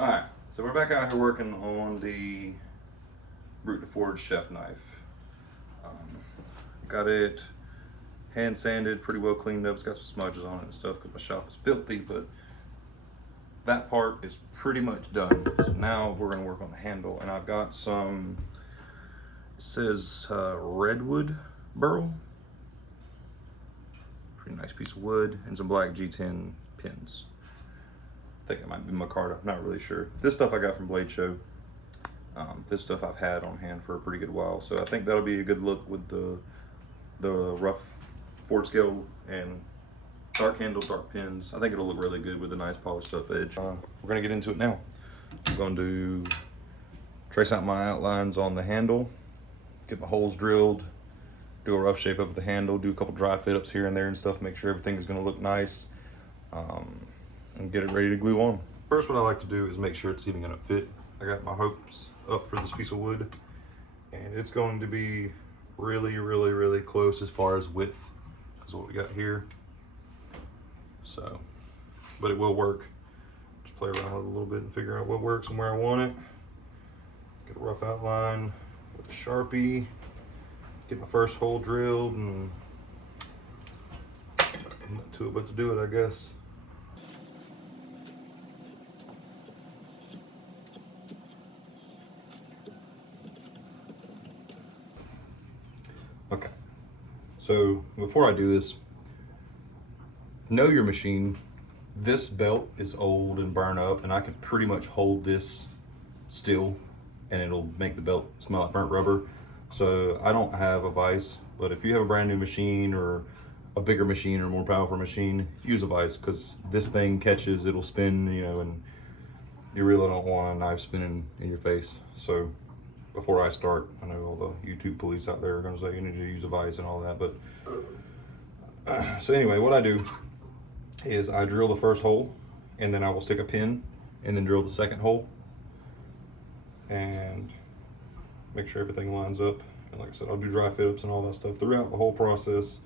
Alright, so we're back out here working on the Brute to Forge chef knife. Got it hand sanded, pretty well cleaned up. It's got some smudges on it and stuff because my shop is filthy, but that part is pretty much done. So now we're going to work on the handle, and I've got some, it says redwood burl. Pretty nice piece of wood, and some black G10 pins. I think it might be micarta, not really sure. This stuff I got from Blade Show. This stuff I've had on hand for a pretty good while, so I think that'll be a good look with the rough forge scale and dark handle, dark pins. I think it'll look really good with a nice polished up edge. We're gonna get into it now. I'm going to trace out my outlines on the handle, get my holes drilled, do a rough shape up of the handle, do a couple dry fit ups here and there and stuff, make sure everything is gonna look nice, and get it ready to glue on. First, what I like to do is make sure it's even gonna fit. I got my hopes up for this piece of wood, and it's going to be really close as far as width is what we got here. So, but it will work. Just play around with it a little bit and figure out what works and where I want it. Get a rough outline with a Sharpie. Get my first hole drilled, and not to it but to do it, I guess. Okay, so before I do this, know your machine. This belt is old and burned up, and I can pretty much hold this still and it'll make the belt smell like burnt rubber. So I don't have a vise, but if you have a brand new machine or a bigger machine or more powerful machine, use a vise, because this thing catches, it'll spin, you know, and you really don't want a knife spinning in your face. So before I start, I know all the YouTube police out there are gonna say you need to use a vise and all that, but so anyway, what I do is I drill the first hole, and then I will stick a pin and then drill the second hole and make sure everything lines up. And like I said, I'll do dry fit ups and all that stuff throughout the whole process,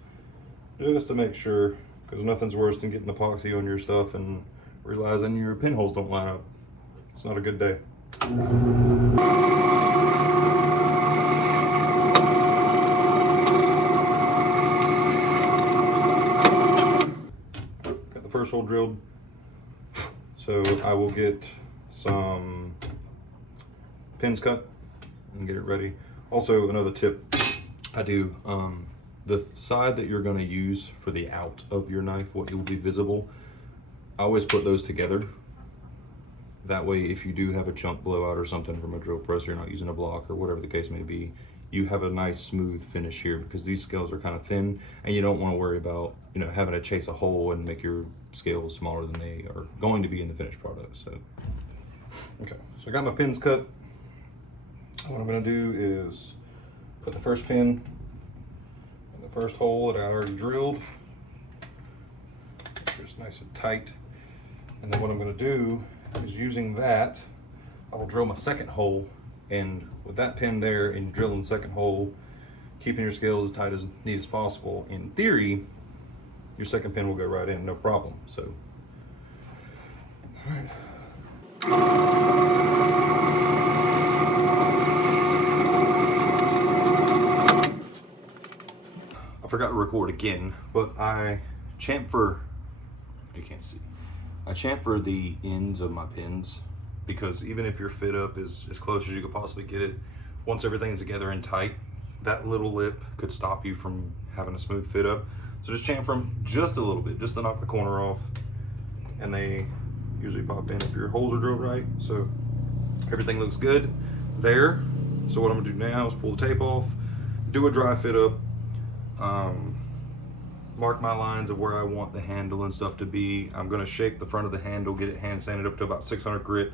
just to make sure, because nothing's worse than getting epoxy on your stuff and realizing your pinholes don't line up. It's not a good day. Got the first hole drilled, so I will get some pins cut and get it ready. Also, another tip I do, the side that you're going to use for the out of your knife, what will be visible, I always put those together. That way, if you do have a chunk blowout or something from a drill press, you're not using a block or whatever the case may be, you have a nice smooth finish here, because these scales are kind of thin and you don't want to worry about, you know, having to chase a hole and make your scales smaller than they are going to be in the finished product. So, okay, so I got my pins cut. What I'm going to do is put the first pin in the first hole that I already drilled. It's nice and tight. And then what I'm going to do is, using that, I will drill my second hole, and with that pin there and drilling the second hole, keeping your scales as tight as neat as possible, in theory, your second pin will go right in, no problem. So, all right. I forgot to record again, but I chamfer, you can't see, I chamfer the ends of my pins, because even if your fit up is as close as you could possibly get it, once everything's together and tight, that little lip could stop you from having a smooth fit up. So just chamfer them just a little bit, just to knock the corner off, and they usually pop in if your holes are drilled right. So everything looks good there. So what I'm gonna do now is pull the tape off, do a dry fit up, mark my lines of where I want the handle and stuff to be. I'm going to shape the front of the handle, get it hand sanded up to about 600 grit,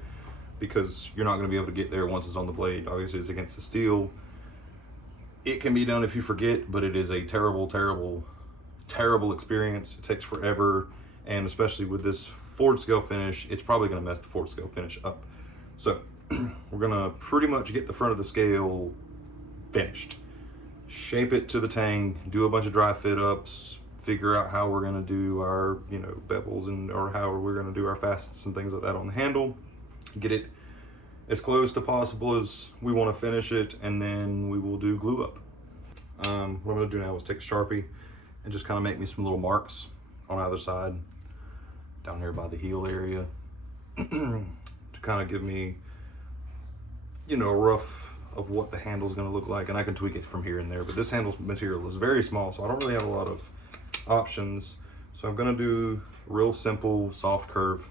because you're not going to be able to get there once it's on the blade. Obviously, it's against the steel. It can be done if you forget, but it is a terrible experience. It takes forever, and especially with this forge scale finish, it's probably going to mess the forge scale finish up. So we're going to pretty much get the front of the scale finished, shape it to the tang, do a bunch of dry fit ups, figure out how we're going to do our, you know, bevels, and or how we're going to do our facets and things like that on the handle, get it as close to possible as we want to finish it, and then we will do glue up. What I'm going to do now is take a Sharpie and just kind of make me some little marks on either side down here by the heel area to kind of give me, you know, a rough of what the handle is going to look like, and I can tweak it from here and there. But this handle material is very small, so I don't really have a lot of options. So I'm going to do a real simple soft curve,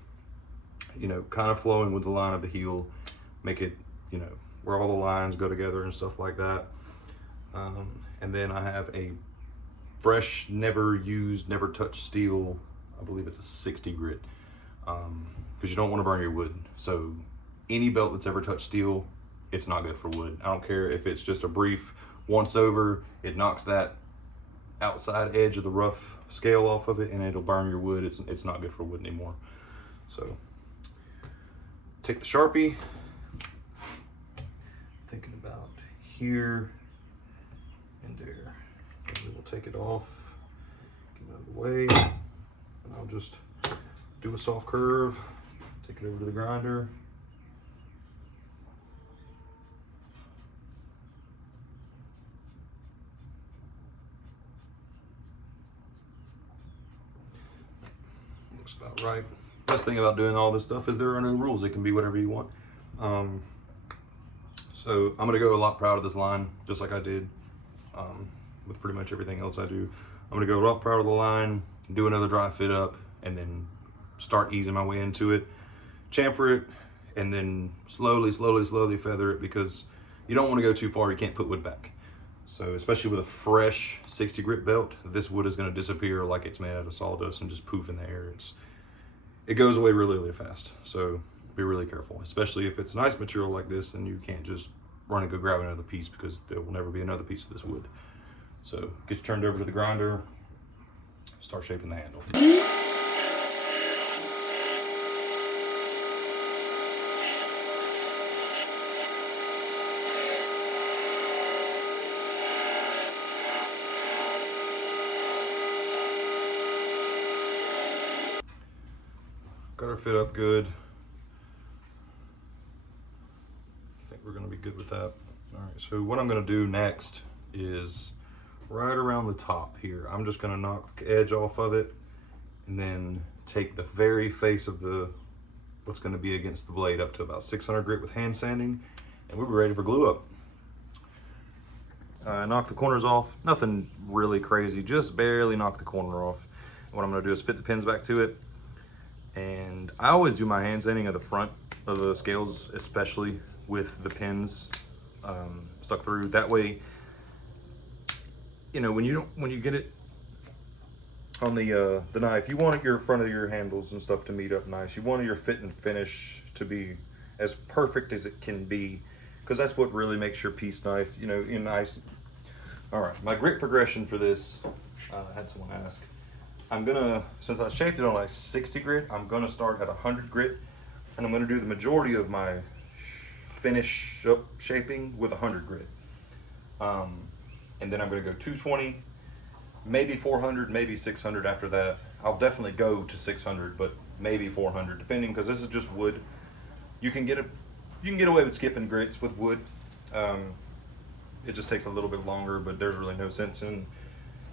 you know, kind of flowing with the line of the heel, make it, you know, where all the lines go together and stuff like that. And then I have a fresh, never used, never touched steel. I believe it's a 60 grit, because you don't want to burn your wood. So any belt that's ever touched steel, it's not good for wood. I don't care if it's just a brief once over, it knocks that outside edge of the rough scale off of it and it'll burn your wood. It's not good for wood anymore. So take the Sharpie, thinking about here and there. And we will take it off, get it out of the way, and I'll just do a soft curve, take it over to the grinder. Looks about right. Best thing about doing all this stuff is there are no rules. It can be whatever you want. So I'm gonna go a lot proud of this line, just like I did with pretty much everything else I do. I'm gonna go a lot proud of the line, do another dry fit up, and then start easing my way into it, chamfer it, and then slowly feather it, because you don't want to go too far. You can't put wood back. So especially with a fresh 60 grit belt, this wood is going to disappear like it's made out of sawdust and just poof in the air. It goes away really fast. So be really careful, especially if it's nice material like this, and you can't just run and go grab another piece, because there will never be another piece of this wood. So get you turned over to the grinder, start shaping the handle. Got her fit up good. I think we're gonna be good with that. All right, so what I'm gonna do next is right around the top here, I'm just gonna knock the edge off of it and then take the very face of what's gonna be against the blade up to about 600 grit with hand sanding, and we'll be ready for glue up. Knock the corners off, nothing really crazy, just barely knock the corner off. What I'm gonna do is fit the pins back to it. And I always do my hand sanding at the front of the scales, especially with the pins stuck through. That way, you know, when you get it on the knife, you want your front of your handles and stuff to meet up nice. You want your fit and finish to be as perfect as it can be, because that's what really makes your piece knife, you know, nice. All right, my grit progression for this, I had someone ask. I'm gonna, since I shaped it on like 60 grit, I'm gonna start at 100 grit, and I'm gonna do the majority of my finish up shaping with 100 grit. And then I'm gonna go 220, maybe 400, maybe 600 after that. I'll definitely go to 600, but maybe 400, depending, because this is just wood. You can get away with skipping grits with wood. It just takes a little bit longer, but there's really no sense in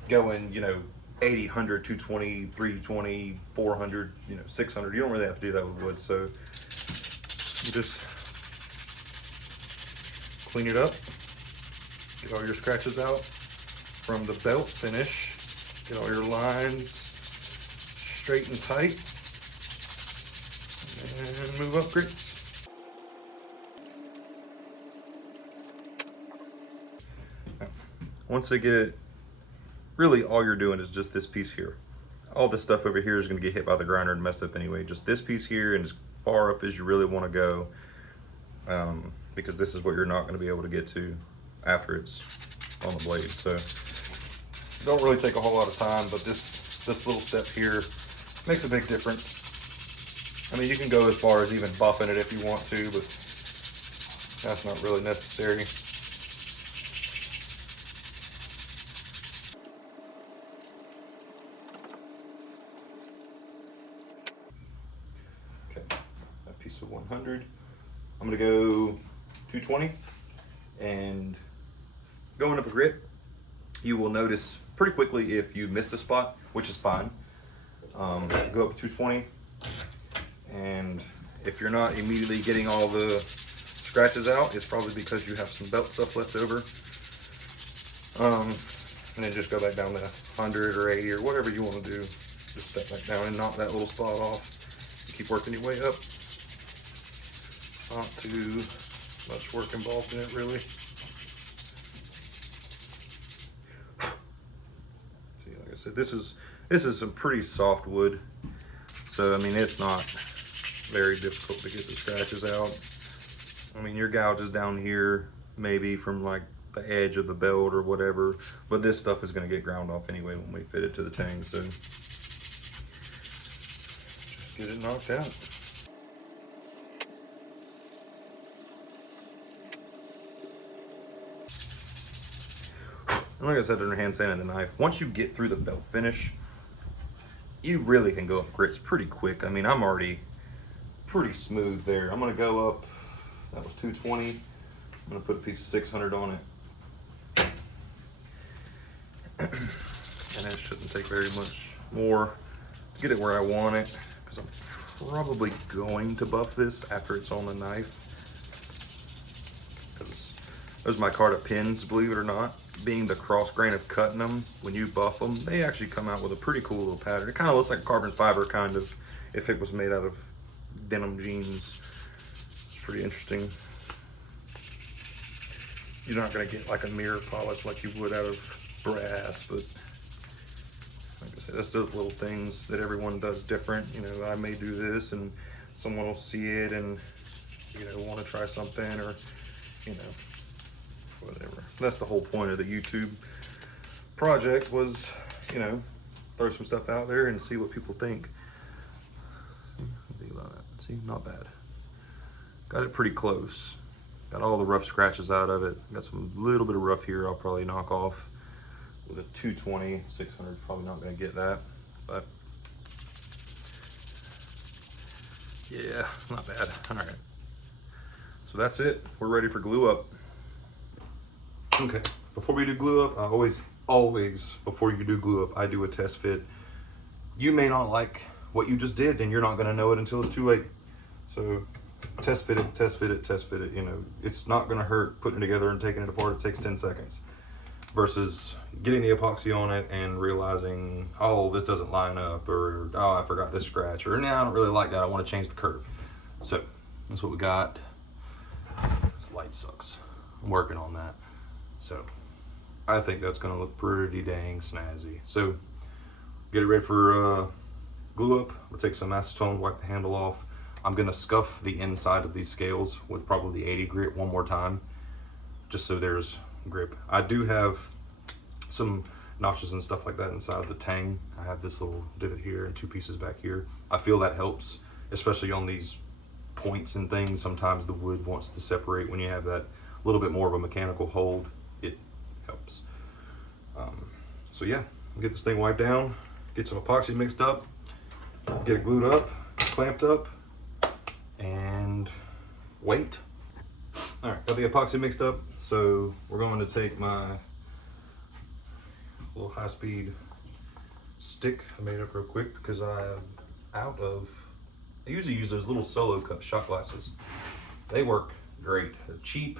going, you know, 80, 100, 220, 320, 400, you know, 600. You don't really have to do that with wood. So you just clean it up, get all your scratches out from the belt finish, get all your lines straight and tight, and move up grits. Once they get it, really all you're doing is just this piece here. All this stuff over here is going to get hit by the grinder and messed up anyway. Just this piece here and as far up as you really want to go, because this is what you're not going to be able to get to after it's on the blade. So don't really take a whole lot of time, but this little step here makes a big difference. I mean, you can go as far as even buffing it if you want to, but that's not really necessary. Okay, that piece of 100. 200. I'm gonna go 220, and going up a grit, you will notice pretty quickly if you miss a spot, which is fine. Go up to 220, and if you're not immediately getting all the scratches out, it's probably because you have some belt stuff left over. And then just go back down to 100 or 80 or whatever you want to do. Just step back down and knock that little spot off. Keep working your way up. Not too much work involved in it, really. See, like I said, this is some pretty soft wood, so I mean it's not very difficult to get the scratches out. I mean, your gouge is down here, maybe from like the edge of the belt or whatever, but this stuff is going to get ground off anyway when we fit it to the tang, so just get it knocked out. And like I said, under hand sanding the knife, once you get through the belt finish, you really can go up grits pretty quick. I mean, I'm already pretty smooth there. I'm going to go up, that was 220. I'm going to put a piece of 600 on it. And it shouldn't take very much more to get it where I want it, because I'm probably going to buff this after it's on the knife. Because those micarta pins, believe it or not, being the cross grain of cutting them, when you buff them, they actually come out with a pretty cool little pattern. It kind of looks like carbon fiber, kind of, if it was made out of denim jeans. It's pretty interesting. You're not going to get like a mirror polish like you would out of brass, but like I said, that's those little things that everyone does different. You know, I may do this and someone will see it and, you know, want to try something, or, you know, whatever. That's the whole point of the YouTube project, was, you know, throw some stuff out there and see what people think. See, not bad. Got it pretty close. Got all the rough scratches out of it. Got some little bit of rough here I'll probably knock off. With a 220, 600, probably not gonna get that, but yeah, not bad. All right, so that's it. We're ready for glue up. Okay, before we do glue up, I always, before you do glue up, I do a test fit. You may not like what you just did, and you're not gonna know it until it's too late. So test fit it, test fit it, test fit it. You know, it's not gonna hurt putting it together and taking it apart. It takes 10 seconds. Versus getting the epoxy on it and realizing, oh, this doesn't line up, or oh, I forgot this scratch, or nah, I don't really like that, I want to change the curve. So that's what we got. This light sucks. I'm working on that. So I think that's gonna look pretty dang snazzy. So get it ready for glue up. We'll take some acetone, wipe the handle off. I'm gonna scuff the inside of these scales with probably the 80 grit one more time, just so there's grip. I do have some notches and stuff like that inside of the tang. I have this little divot here and 2 pieces back here. I feel that helps, especially on these points and things. Sometimes the wood wants to separate. When you have that little bit more of a mechanical hold, it helps. So yeah, get this thing wiped down, get some epoxy mixed up, get it glued up, clamped up, and wait. All right, got the epoxy mixed up. So we're going to take my little high-speed stick I made up real quick, because I'm out of, I usually use those little solo cup shot glasses. They work great. They're cheap.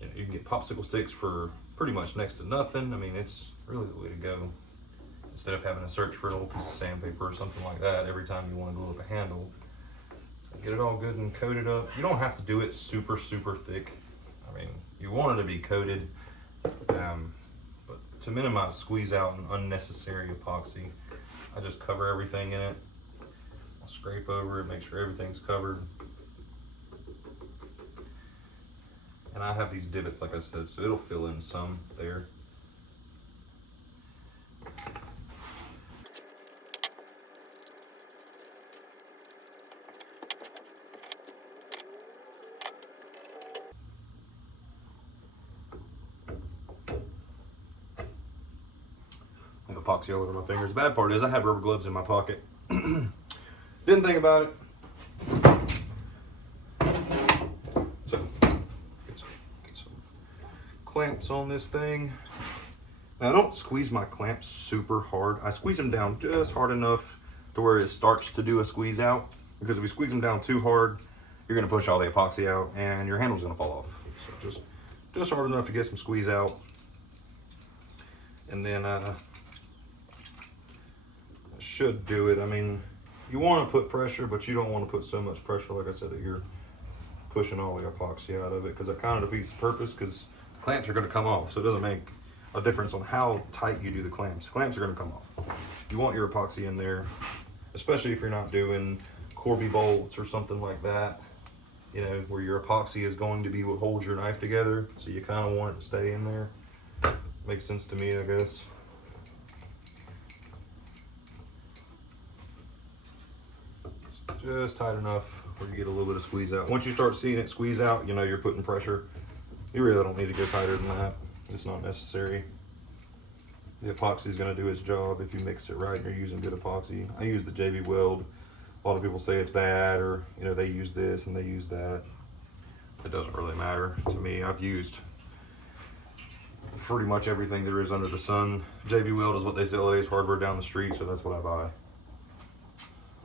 You can get popsicle sticks for pretty much next to nothing. I mean, it's really the way to go. Instead of having to search for an old piece of sandpaper or something like that every time you want to glue up a handle. So get it all good and coated up. You don't have to do it super, super thick. I mean, you want it to be coated, but to minimize squeeze out and unnecessary epoxy, I just cover everything in it. I'll scrape over it, make sure everything's covered. And I have these divots, like I said, so it'll fill in some there. Epoxy all over my fingers. The bad part is I have rubber gloves in my pocket. Didn't think about it. clamps on this thing. Now I don't squeeze my clamps super hard. I squeeze them down just hard enough to where it starts to do a squeeze out. Because if you squeeze them down too hard, you're gonna push all the epoxy out and your handle's gonna fall off. So just hard enough to get some squeeze out. And then should do it. I mean, you want to put pressure, but you don't want to put so much pressure, like I said, that you're pushing all the epoxy out of it, because that kind of defeats the purpose, because clamps are going to come off. So it doesn't make a difference on how tight you do the clamps. Clamps are going to come off. You want your epoxy in there, especially if you're not doing Corby bolts or something like that, you know, where your epoxy is going to be what holds your knife together. So you kind of want it to stay in there. Makes sense to me, I guess. Just tight enough where you get a little bit of squeeze out. Once you start seeing it squeeze out, you know you're putting pressure. You really don't need to go tighter than that. It's not necessary. The epoxy is going to do its job if you mix it right and you're using good epoxy. I use the JB Weld. A lot of people say it's bad, or you know, they use this and they use that. It doesn't really matter to me. I've used pretty much everything there is under the sun. JB Weld is what they sell at Ace Hardware down the street, so that's what I buy.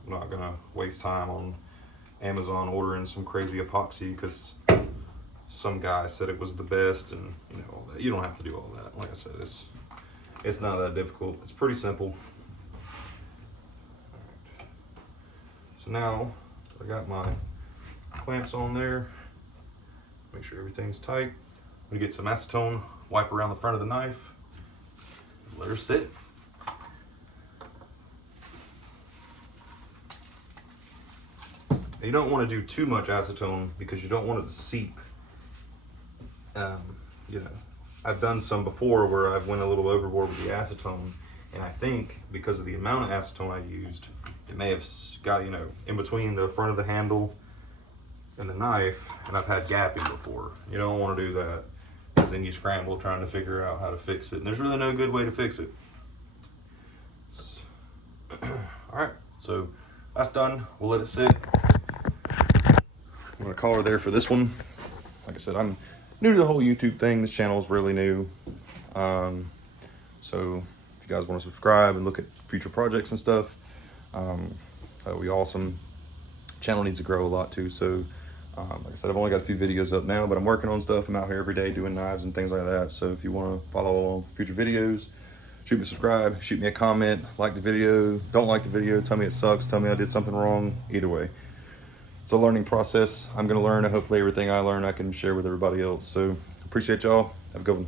I'm not gonna waste time on Amazon ordering some crazy epoxy because some guy said it was the best, and you know, all that. You don't have to do all that. Like I said, it's not that difficult. It's pretty simple. Right. So now I got my clamps on there. Make sure everything's tight. I'm gonna get some acetone, wipe around the front of the knife, let her sit. You don't want to do too much acetone because you don't want it to seep. You know, I've done some before where I've went a little overboard with the acetone, and I think because of the amount of acetone I used, it may have got, you know, in between the front of the handle and the knife, and I've had gapping before. You don't want to do that, because then you scramble trying to figure out how to fix it, and there's really no good way to fix it. All right, so that's done. We'll let it sit. I'm gonna call her there for this one. Like I said, I'm new to the whole YouTube thing. This channel is really new. So if you guys want to subscribe and look at future projects and stuff, that would be awesome. Channel needs to grow a lot too. So like I said, I've only got a few videos up now, but I'm working on stuff. I'm out here every day doing knives and things like that. So if you want to follow along for future videos, shoot me a subscribe, shoot me a comment, like the video, don't like the video, tell me it sucks, tell me I did something wrong. Either way, it's a learning process. I'm going to learn, and hopefully everything I learn I can share with everybody else. So appreciate y'all. Have a good one.